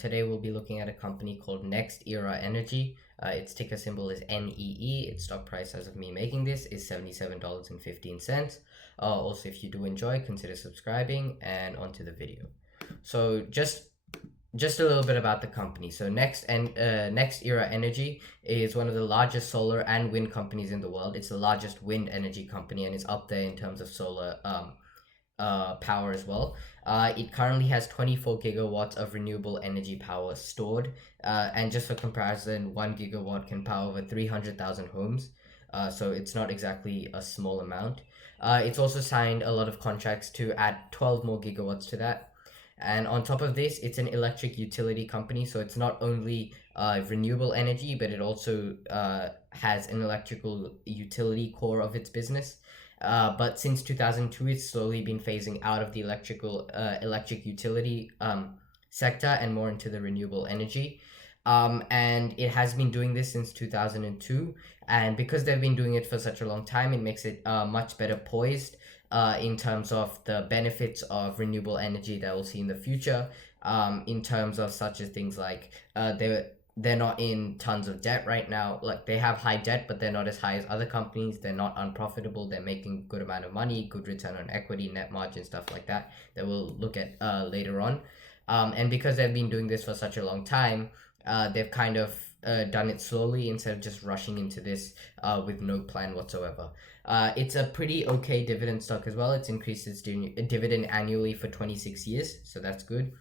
Today we'll be looking at a company called NextEra Energy. Its ticker symbol is NEE. Its stock price as of me making this is $77.15. Also, if you do enjoy, consider subscribing, and onto the video. So just a little bit about the company. So NextEra Energy is one of the largest solar and wind companies in the world. It's the largest wind energy company, and it's up there in terms of solar power as well. It currently has 24 gigawatts of renewable energy power stored, and just for comparison, 1 gigawatt can power over 300,000 homes, so it's not exactly a small amount. It's also signed a lot of contracts to add 12 more gigawatts to that, and on top of this, it's an electric utility company, so it's not only renewable energy, but it also has an electrical utility core of its business. But since 2002, it's slowly been phasing out of the electric utility sector and more into the renewable energy. And it has been doing this since 2002. And because they've been doing it for such a long time, it makes it much better poised in terms of the benefits of renewable energy that we'll see in the future, in terms of such as things like they're not in tons of debt right now. Like, they have high debt, but they're not as high as other companies. They're not unprofitable. They're making good amount of money, good return on equity, net margin, stuff like that we'll look at later on. And because they've been doing this for such a long time, they've kind of done it slowly instead of just rushing into this with no plan whatsoever. It's a pretty okay dividend stock as well. It's increased its dividend annually for 26 years, so that's good.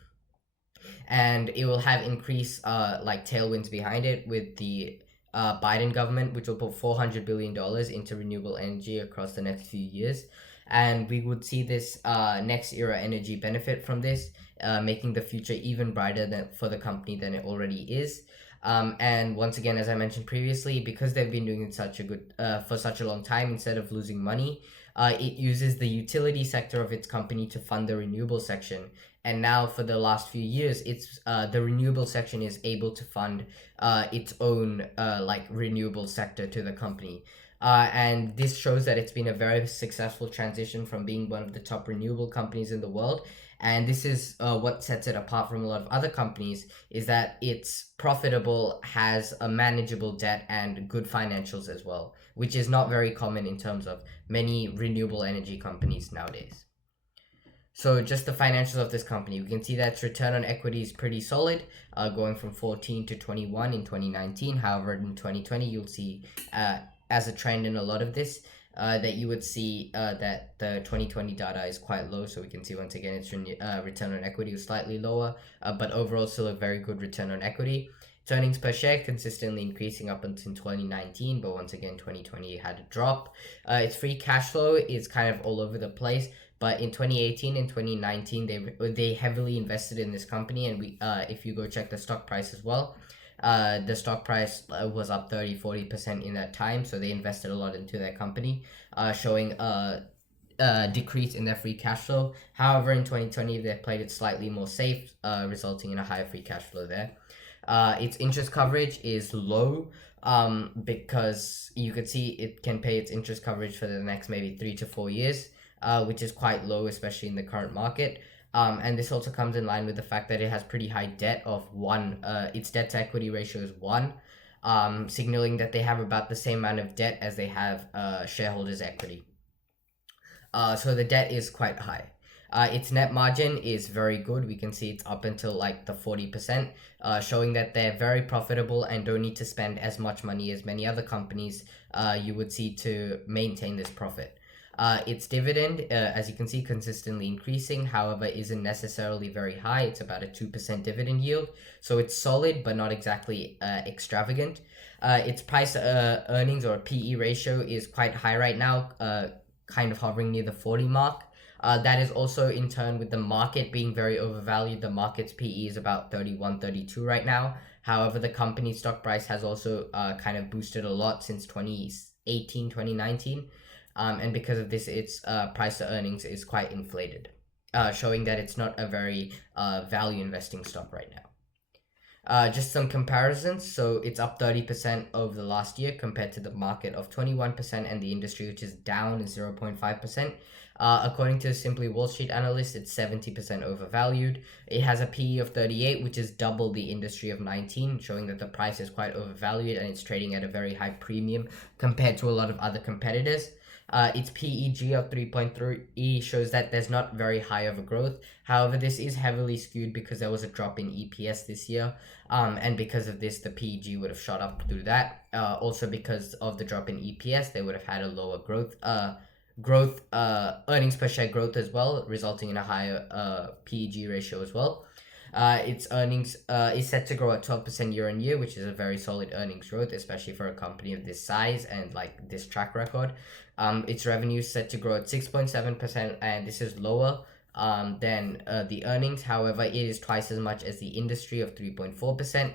And it will have increased like tailwinds behind it with the Biden government, which will put $400 billion into renewable energy across the next few years. And we would see this NextEra Energy benefit from this, making the future even brighter for the company than it already is. And once again, as I mentioned previously, because they've been doing it for such a long time, instead of losing money, it uses the utility sector of its company to fund the renewable section. And now for the last few years, it's the renewable section is able to fund its own like renewable sector to the company. And this shows that it's been a very successful transition from being one of the top renewable companies in the world. And this is what sets it apart from a lot of other companies, is that it's profitable, has a manageable debt, and good financials as well, which is not very common in terms of many renewable energy companies nowadays. So just the financials of this company, we can see that its return on equity is pretty solid, going from 14 to 21 in 2019. However, in 2020, you'll see as a trend in a lot of this, that you would see that the 2020 data is quite low. So we can see once again its return on equity was slightly lower, but overall still a very good return on equity. Its earnings per share consistently increasing up until 2019, but once again 2020 had a drop. Its free cash flow is kind of all over the place. But in 2018 and 2019, they heavily invested in this company, and if you go check the stock price as well, the stock price was up 30-40% in that time. So they invested a lot into their company, showing a decrease in their free cash flow. However, in 2020, they played it slightly more safe, resulting in a higher free cash flow there. Its interest coverage is low, because you could see it can pay its interest coverage for the next maybe 3 to 4 years. Which is quite low, especially in the current market. And this also comes in line with the fact that it has pretty high debt of 1. Its debt to equity ratio is 1, signaling that they have about the same amount of debt as they have shareholders' equity. So the debt is quite high. Its net margin is very good. We can see it's up until like the 40%, showing that they're very profitable and don't need to spend as much money as many other companies you would see to maintain this profit. Its dividend, as you can see, consistently increasing, however, isn't necessarily very high. It's about a 2% dividend yield. So it's solid, but not exactly extravagant. Its price earnings or PE ratio is quite high right now, kind of hovering near the 40 mark. That is also in turn with the market being very overvalued. The market's PE is about 31, 32 right now. However, the company's stock price has also kind of boosted a lot since 2018, 2019. And because of this, its price to earnings is quite inflated, showing that it's not a very value investing stock right now. Just some comparisons. So it's up 30% over the last year compared to the market of 21% and the industry, which is down 0.5%. According to Simply Wall Street analyst, it's 70% overvalued. It has a PE of 38, which is double the industry of 19, showing that the price is quite overvalued and it's trading at a very high premium compared to a lot of other competitors. Its PEG of 3.3 shows that there's not very high of a growth. However, this is heavily skewed because there was a drop in EPS this year. And because of this, the PEG would have shot up through that. Also, because of the drop in EPS, they would have had a lower earnings per share growth as well, resulting in a higher PEG ratio as well. Its earnings is set to grow at 12% year on year, which is a very solid earnings growth, especially for a company of this size and like this track record. Its revenue is set to grow at 6.7%, and this is lower than the earnings. However, it is twice as much as the industry of 3.4%.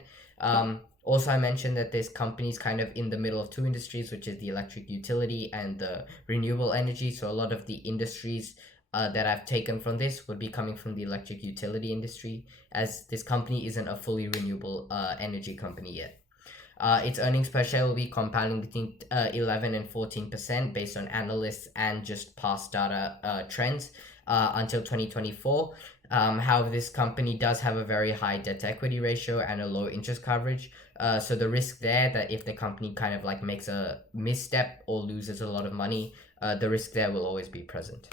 Also, I mentioned that this company is kind of in the middle of two industries, which is the electric utility and the renewable energy. So a lot of the industries that I've taken from this would be coming from the electric utility industry, as this company isn't a fully renewable energy company yet. Its earnings per share will be compounding between 11 and 14% based on analysts and just past data trends until 2024. However, this company does have a very high debt to equity ratio and a low interest coverage. So the risk there that if the company kind of like makes a misstep or loses a lot of money, the risk there will always be present.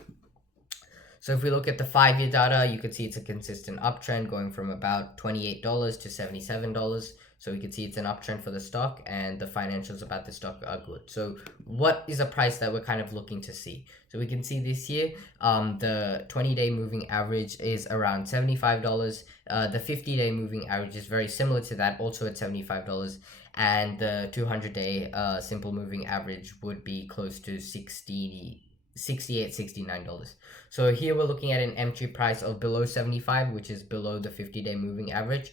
So if we look at the 5-year data, you can see it's a consistent uptrend going from about $28 to $77. So we can see it's an uptrend for the stock, and the financials about the stock are good. So what is a price that we're kind of looking to see? So we can see this year, the 20-day moving average is around $75. The 50-day moving average is very similar to that, also at $75. And the 200-day simple moving average would be close to $68, $69. So here we're looking at an entry price of below 75, which is below the 50-day moving average.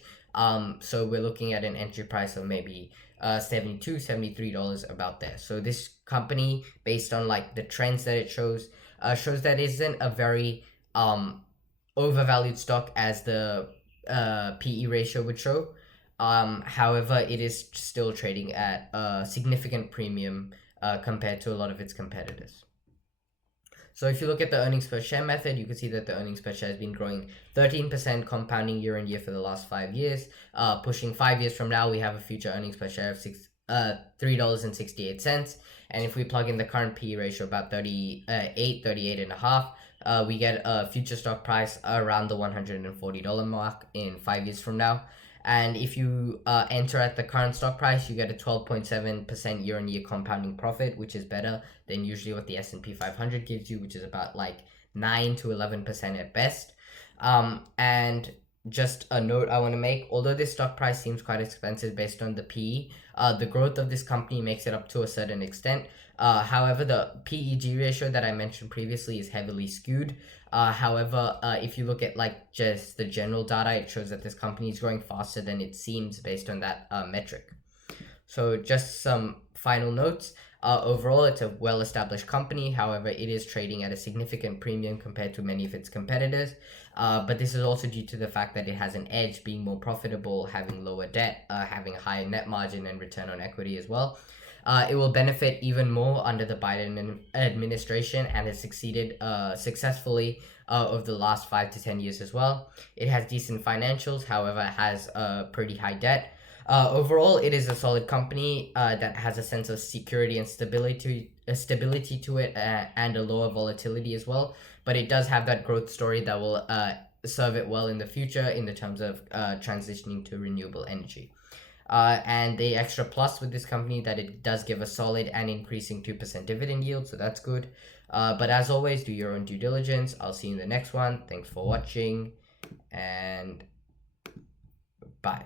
So we're looking at an entry price of maybe $72, $73, about there. So this company, based on like the trends that it shows that it isn't a very overvalued stock as the PE ratio would show. However, it is still trading at a significant premium compared to a lot of its competitors. So if you look at the earnings per share method, you can see that the earnings per share has been growing 13% compounding year on year for the last 5 years. Pushing 5 years from now, we have a future earnings per share of $3.68. And if we plug in the current PE ratio, about 38 and a half, we get a future stock price around the $140 mark in 5 years from now. And if you enter at the current stock price, you get a 12.7% year-on-year compounding profit, which is better than usually what the S&P 500 gives you, which is about like 9 to 11% at best. And just a note I want to make, although this stock price seems quite expensive based on the PE, the growth of this company makes it up to a certain extent. However, the PEG ratio that I mentioned previously is heavily skewed. However, if you look at like just the general data, it shows that this company is growing faster than it seems based on that metric. So just some final notes. Overall, it's a well-established company. However, it is trading at a significant premium compared to many of its competitors. But this is also due to the fact that it has an edge, being more profitable, having lower debt, having a higher net margin and return on equity as well. It will benefit even more under the Biden administration and has succeeded successfully over the last 5 to 10 years as well. It has decent financials, however, it has pretty high debt. Overall, it is a solid company that has a sense of security and stability to it and a lower volatility as well. But it does have that growth story that will serve it well in the future in the terms of transitioning to renewable energy. And the extra plus with this company that it does give a solid and increasing 2% dividend yield, so that's good. But as always, do your own due diligence. I'll see you in the next one. Thanks for watching, and bye.